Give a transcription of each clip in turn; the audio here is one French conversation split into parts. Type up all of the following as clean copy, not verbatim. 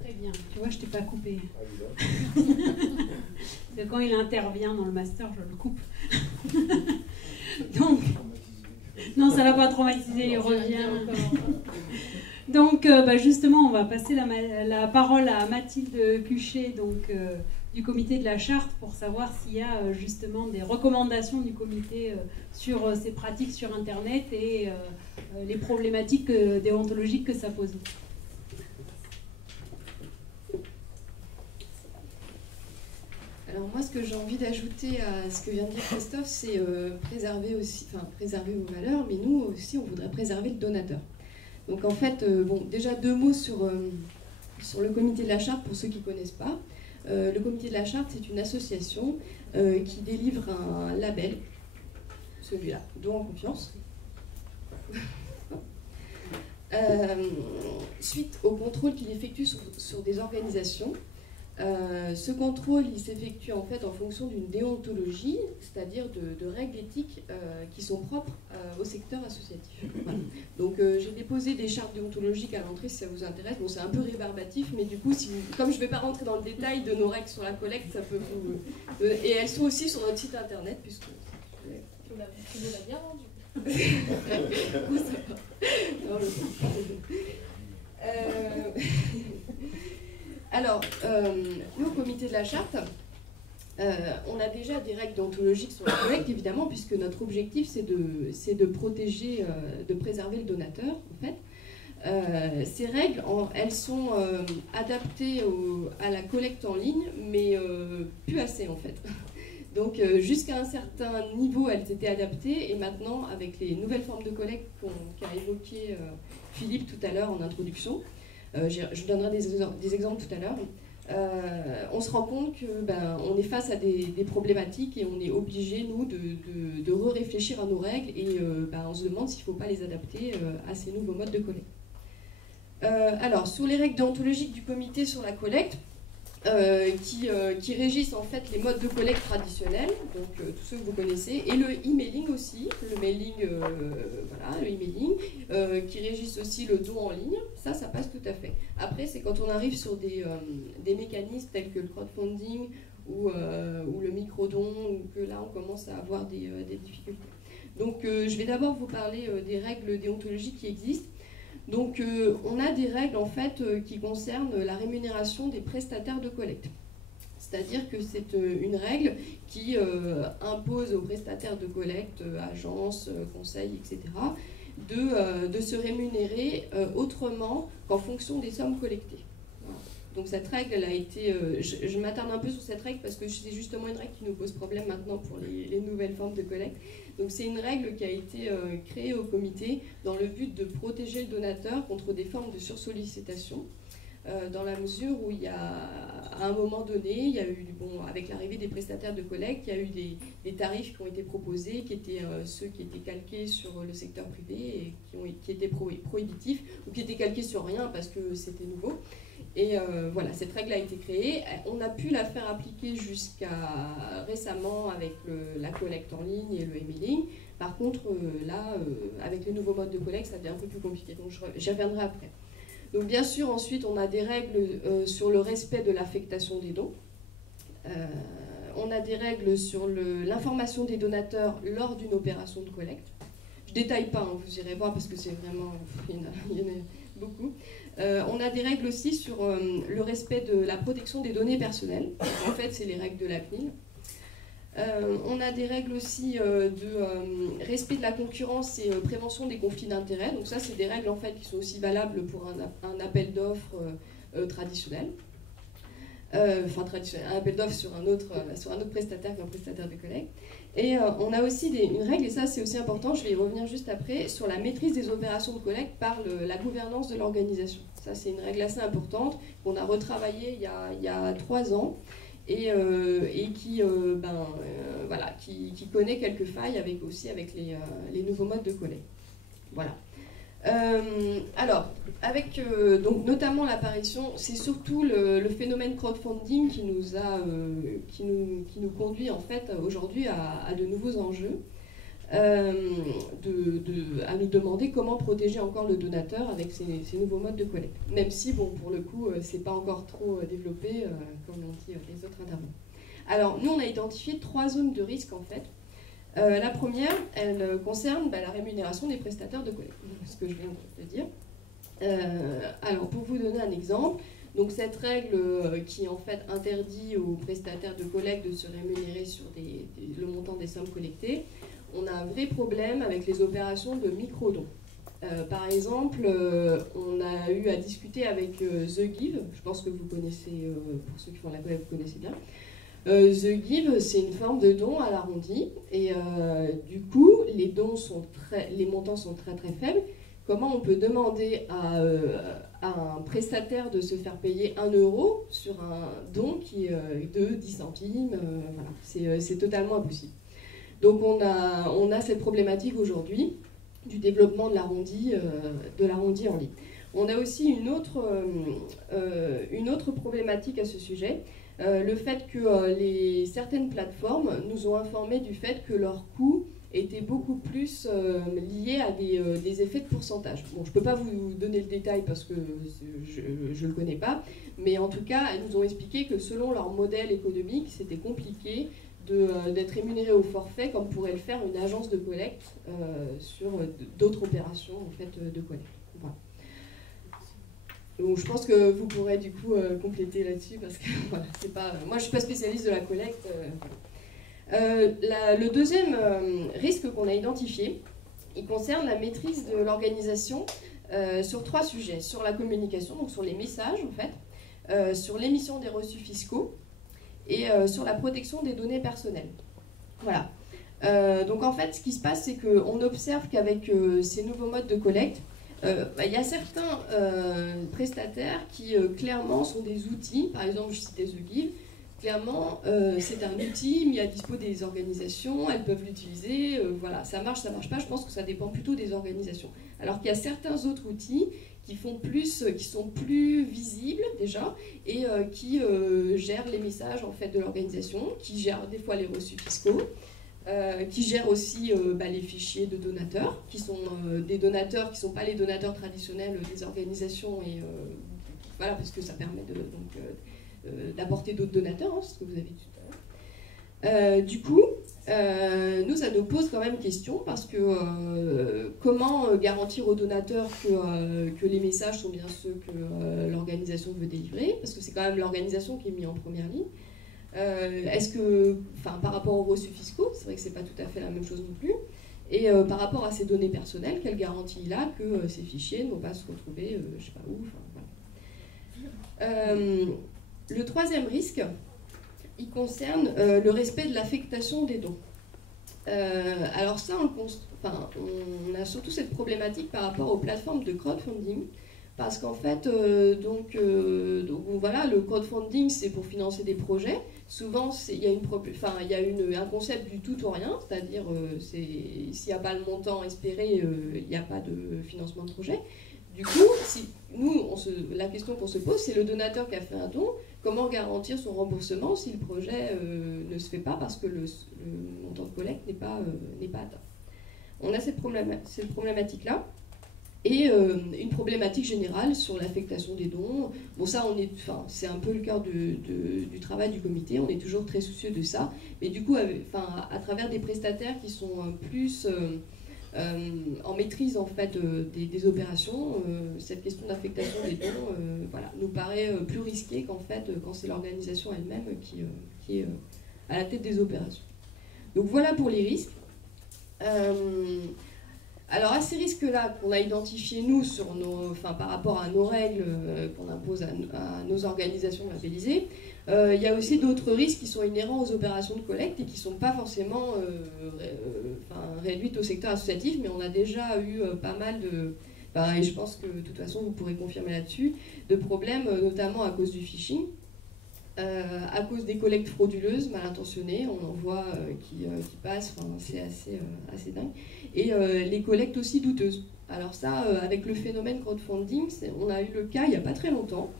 Très bien. Tu vois, je t'ai pas coupé. Parce que quand il intervient dans le master, je le coupe. Donc, non, ça l'a pas traumatisé, il revient. Donc, justement, on va passer la parole à Mathilde Cuchet, donc, du comité de la charte, pour savoir s'il y a justement des recommandations du comité sur ces pratiques sur Internet et les problématiques déontologiques que ça pose. Alors moi, ce que j'ai envie d'ajouter à ce que vient de dire Christophe, c'est préserver vos valeurs, mais nous aussi, on voudrait préserver le donateur. Donc en fait, déjà 2 mots sur le comité de la charte pour ceux qui ne connaissent pas. Le comité de la charte, c'est une association qui délivre un label, celui-là, Don en confiance. Suite au contrôle qu'il effectue sur des organisations. Ce contrôle, il s'effectue en fait en fonction d'une déontologie, c'est-à-dire de règles éthiques qui sont propres au secteur associatif. Voilà. Donc j'ai déposé des chartes déontologiques à l'entrée si ça vous intéresse. Bon, c'est un peu rébarbatif, mais du coup, comme je ne vais pas rentrer dans le détail de nos règles sur la collecte, ça peut vous... et elles sont aussi sur notre site internet, puisque... Tu nous l'as bien rendu. Alors, nous, au comité de la charte, on a déjà des règles déontologiques sur la collecte, évidemment, puisque notre objectif, c'est de protéger, de préserver le donateur, en fait. Ces règles, elles sont adaptées à la collecte en ligne, mais plus assez, en fait. Donc, jusqu'à un certain niveau, elles étaient adaptées, et maintenant, avec les nouvelles formes de collecte qu'a évoqué Philippe tout à l'heure en introduction, je vous donnerai des exemples tout à l'heure. On se rend compte qu'on est face à des problématiques et on est obligé, nous, de réfléchir à nos règles et on se demande s'il ne faut pas les adapter à ces nouveaux modes de collecte. Alors, sur les règles déontologiques du comité sur la collecte, qui régissent en fait les modes de collecte traditionnels, donc tous ceux que vous connaissez, et le e-mailing aussi, le mailing, voilà, le e-mailing, qui régissent aussi le don en ligne, ça passe tout à fait. Après, c'est quand on arrive sur des mécanismes tels que le crowdfunding ou le micro-don, ou que là on commence à avoir des difficultés. Donc je vais d'abord vous parler des règles déontologiques qui existent. Donc on a des règles en fait qui concernent la rémunération des prestataires de collecte. C'est-à-dire que c'est une règle qui impose aux prestataires de collecte, agences, conseils, etc., de se rémunérer autrement qu'en fonction des sommes collectées. Voilà. Donc cette règle, elle a été... je m'attarde un peu sur cette règle parce que c'est justement une règle qui nous pose problème maintenant pour les nouvelles formes de collecte. Donc c'est une règle qui a été créée au comité dans le but de protéger le donateur contre des formes de sursollicitation, dans la mesure où il y a, à un moment donné, il y a eu, avec l'arrivée des prestataires de collecte, il y a eu des tarifs qui ont été proposés, qui étaient ceux qui étaient calqués sur le secteur privé et qui étaient prohibitifs, ou qui étaient calqués sur rien parce que c'était nouveau. Et voilà, cette règle a été créée. On a pu la faire appliquer jusqu'à récemment avec la collecte en ligne et le e-mailing. Par contre, là, avec les nouveaux modes de collecte, ça devient un peu plus compliqué. Donc j'y reviendrai après. Donc bien sûr, ensuite, on a des règles sur le respect de l'affectation des dons. On a des règles sur l'information des donateurs lors d'une opération de collecte. Je ne détaille pas, hein, vous irez voir parce que c'est vraiment... Il y en a beaucoup. On a des règles aussi sur le respect de la protection des données personnelles. En fait, c'est les règles de la CNIL. On a des règles aussi de respect de la concurrence et prévention des conflits d'intérêts. Donc ça, c'est des règles en fait qui sont aussi valables pour un appel d'offres traditionnel. Traditionnel, un appel d'offres sur un autre prestataire qu'un prestataire de collecte. Et on a aussi une règle, et ça c'est aussi important, je vais y revenir juste après, sur la maîtrise des opérations de collecte par la gouvernance de l'organisation. Ça c'est une règle assez importante qu'on a retravaillée il y a 3 ans et qui connaît quelques failles avec les nouveaux modes de collecte. Voilà. Alors, avec donc notamment l'apparition, c'est surtout le phénomène crowdfunding qui nous conduit en fait aujourd'hui à de nouveaux enjeux. à nous demander comment protéger encore le donateur avec ces nouveaux modes de collecte. Même si, bon, pour le coup, c'est pas encore trop développé, comme l'ont dit les autres intervenants. Alors, nous, on a identifié 3 zones de risque, en fait. La première, elle concerne la rémunération des prestataires de collecte, ce que je viens de dire. Alors, pour vous donner un exemple, donc cette règle qui en fait interdit aux prestataires de collecte de se rémunérer sur le montant des sommes collectées, on a un vrai problème avec les opérations de micro-dons. Par exemple, on a eu à discuter avec The Give, je pense que vous connaissez, pour ceux qui font la collecte, vous connaissez bien. The Give, c'est une forme de don à l'arrondi, et du coup, les montants sont très très faibles. Comment on peut demander à un prestataire de se faire payer 1 € sur un don qui est de 10 centimes, voilà. C'est totalement impossible. Donc on a cette problématique aujourd'hui du développement de l'arrondi en ligne. On a aussi une autre problématique à ce sujet, le fait que certaines plateformes nous ont informé du fait que leurs coûts étaient beaucoup plus liés à des effets de pourcentage. Bon, je ne peux pas vous donner le détail parce que je ne le connais pas, mais en tout cas, elles nous ont expliqué que selon leur modèle économique, c'était compliqué d'être rémunéré au forfait comme pourrait le faire une agence de collecte sur d'autres opérations en fait, de collecte. Voilà. Donc je pense que vous pourrez du coup compléter là-dessus parce que voilà, c'est pas, moi je ne suis pas spécialiste de la collecte. Le deuxième risque qu'on a identifié, il concerne la maîtrise de l'organisation sur 3 sujets. Sur la communication, donc sur les messages en fait, sur l'émission des reçus fiscaux et sur la protection des données personnelles. Voilà. Donc en fait, ce qui se passe, c'est qu'on observe qu'avec ces nouveaux modes de collecte, il y a certains prestataires qui clairement sont des outils, par exemple je citais The Give, clairement c'est un outil mis à dispo des organisations, elles peuvent l'utiliser, voilà, ça marche pas, je pense que ça dépend plutôt des organisations. Alors qu'il y a certains autres outils qui sont plus visibles déjà et qui gèrent les messages en fait, de l'organisation, qui gèrent des fois les reçus fiscaux, qui gèrent aussi les fichiers de donateurs, qui sont des donateurs qui ne sont pas les donateurs traditionnels des organisations, et voilà, parce que ça permet d'apporter d'autres donateurs, hein, c'est ce que vous avez dit tout à l'heure. Du coup, nous, ça nous pose quand même question, parce que comment garantir aux donateurs que les messages sont bien ceux que l'organisation veut délivrer, parce que c'est quand même l'organisation qui est mise en première ligne. Est-ce que, par rapport aux reçus fiscaux, c'est vrai que c'est pas tout à fait la même chose non plus, et par rapport à ces données personnelles, quelle garantie il a que ces fichiers ne vont pas se retrouver, je sais pas où, voilà. Le troisième risque, il concerne le respect de l'affectation des dons. Alors ça, on a surtout cette problématique par rapport aux plateformes de crowdfunding, parce qu'en fait, voilà, le crowdfunding, c'est pour financer des projets. Souvent, il y a un concept du tout ou rien, c'est-à-dire s'il n'y a pas le montant espéré, il n'y a pas de financement de projet. Du coup, la question qu'on se pose, c'est le donateur qui a fait un don, comment garantir son remboursement si le projet ne se fait pas parce que le montant de collecte n'est pas atteint. On a cette problématique-là. Et une problématique générale sur l'affectation des dons. Bon, ça, c'est un peu le cœur du travail du comité, on est toujours très soucieux de ça. Mais du coup, à travers des prestataires qui sont plus en maîtrise en fait, des opérations, cette question d'affectation des dons voilà, nous paraît plus risquée qu'en fait, quand c'est l'organisation elle-même qui est à la tête des opérations. Donc voilà pour les risques. Alors à ces risques-là qu'on a identifiés nous par rapport à nos règles qu'on impose à nos organisations labellisées, il y a aussi d'autres risques qui sont inhérents aux opérations de collecte et qui ne sont pas forcément réduites au secteur associatif, mais on a déjà eu pas mal et je pense que de toute façon vous pourrez confirmer là-dessus, de problèmes notamment à cause du phishing. À cause des collectes frauduleuses, mal intentionnées, on en voit qui passent, c'est assez dingue, et les collectes aussi douteuses. Alors ça, avec le phénomène crowdfunding, on a eu le cas il n'y a pas très longtemps,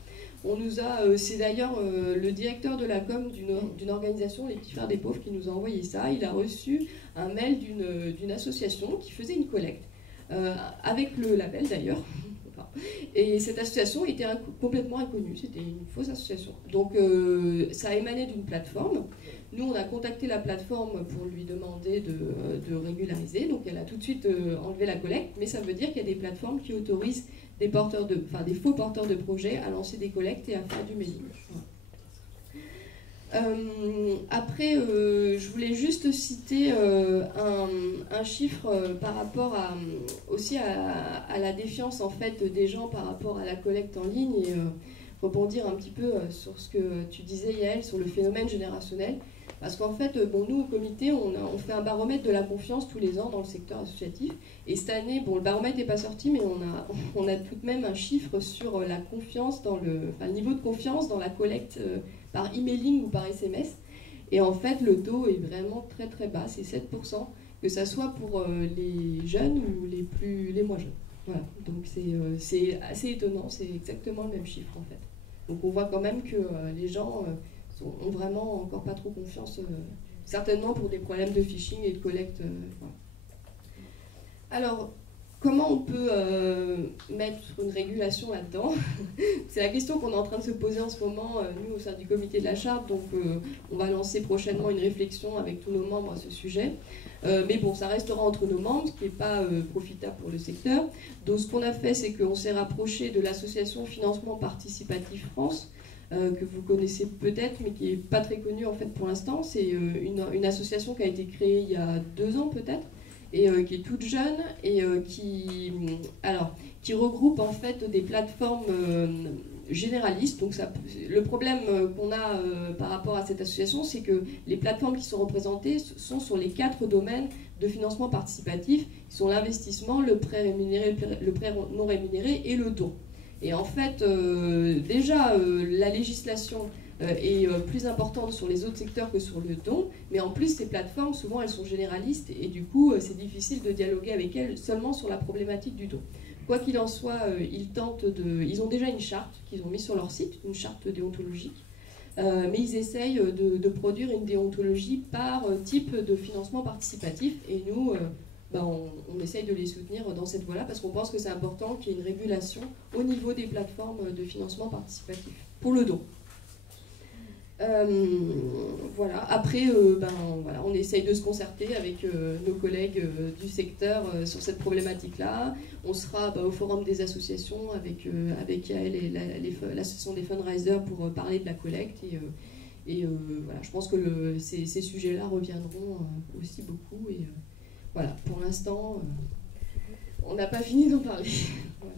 On nous a, c'est d'ailleurs le directeur de la com d'une organisation, les Petits Frères des Pauvres, qui nous a envoyé ça. Il a reçu un mail d'une association qui faisait une collecte, avec le label d'ailleurs. Et cette association était complètement inconnue, c'était une fausse association. Donc ça a émané d'une plateforme. Nous, on a contacté la plateforme pour lui demander de régulariser. Donc elle a tout de suite enlevé la collecte, mais ça veut dire qu'il y a des plateformes qui autorisent des faux porteurs de projets à lancer des collectes et à faire du mailing. Après, je voulais juste citer un chiffre par rapport aussi à la défiance en fait des gens par rapport à la collecte en ligne et rebondir un petit peu sur ce que tu disais Yael sur le phénomène générationnel. Parce qu'en fait, nous au comité, on fait un baromètre de la confiance tous les ans dans le secteur associatif. Et cette année, le baromètre n'est pas sorti, mais on a tout de même un chiffre sur la confiance le niveau de confiance dans la collecte par emailing ou par SMS. Et en fait, le taux est vraiment très très bas, c'est 7%, que ça soit pour les jeunes ou les moins jeunes. Voilà. Donc c'est assez étonnant, c'est exactement le même chiffre en fait. Donc on voit quand même que les gens ont vraiment encore pas trop confiance, certainement pour des problèmes de phishing et de collecte. Voilà. Alors, comment on peut mettre une régulation là-dedans? C'est la question qu'on est en train de se poser en ce moment, nous, au sein du comité de la charte. Donc, on va lancer prochainement une réflexion avec tous nos membres à ce sujet. Mais bon, ça restera entre nos membres, ce qui n'est pas profitable pour le secteur. Donc, ce qu'on a fait, c'est qu'on s'est rapproché de l'association Financement Participatif France, que vous connaissez peut-être, mais qui n'est pas très connue en fait pour l'instant. C'est une association qui a été créée il y a 2 ans peut-être, et qui est toute jeune, et qui regroupe en fait des plateformes généralistes. Donc le problème qu'on a par rapport à cette association, c'est que les plateformes qui sont représentées sont sur les 4 domaines de financement participatif, qui sont l'investissement, le prêt rémunéré, le prêt non rémunéré et le don. Et en fait, déjà, la législation est plus importante sur les autres secteurs que sur le don, mais en plus, ces plateformes, souvent, elles sont généralistes, et du coup, c'est difficile de dialoguer avec elles seulement sur la problématique du don. Quoi qu'il en soit, ils ont déjà une charte qu'ils ont mise sur leur site, une charte déontologique, mais ils essayent de produire une déontologie par type de financement participatif, et nous... on essaye de les soutenir dans cette voie-là parce qu'on pense que c'est important qu'il y ait une régulation au niveau des plateformes de financement participatif pour le don. Voilà. Après, on essaye de se concerter avec nos collègues du secteur sur cette problématique-là. On sera au forum des associations avec Yael et l'association des fundraisers pour parler de la collecte. Voilà, je pense que ces sujets-là reviendront aussi beaucoup. Voilà, pour l'instant, on n'a pas fini d'en parler. Voilà.